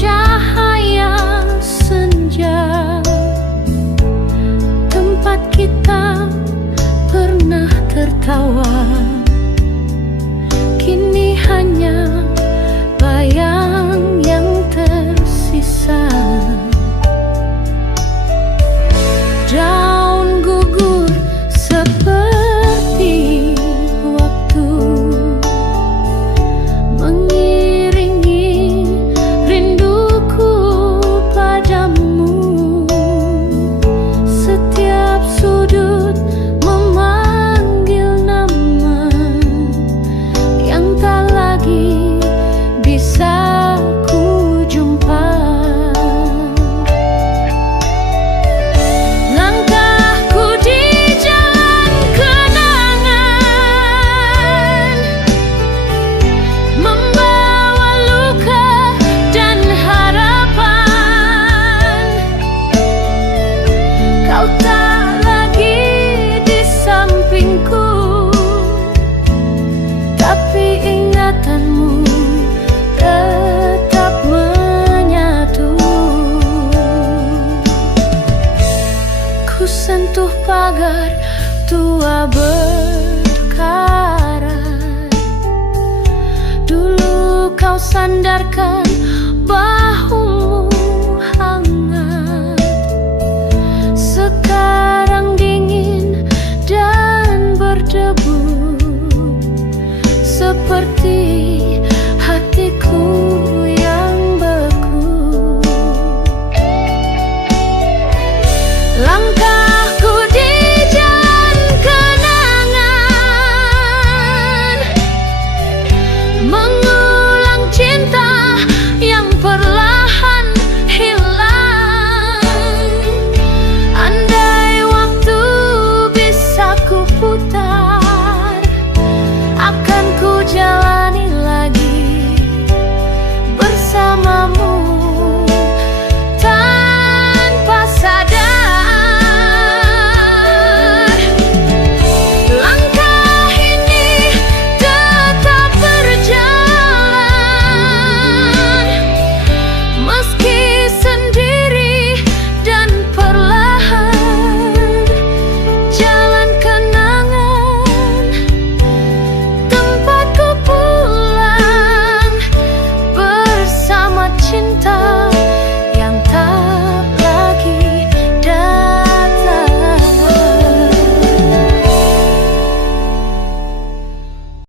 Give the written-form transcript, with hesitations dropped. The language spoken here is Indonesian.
cahaya senja, tempat kita pernah tertawa, kini hanya bayang yang tersisa. Daun gugur seperti waktu, mengiringi rinduku padamu. Setiap sudut memanggil nama yang tak lagi bisa ku jumpa. Langkahku di jalan kenangan, membawa luka dan harapan. Kau tak lagi di sampingku, tapi ingatanmu tetap menyatu. Ku sentuh pagar tua berkarat, dulu kau sandarkan bahu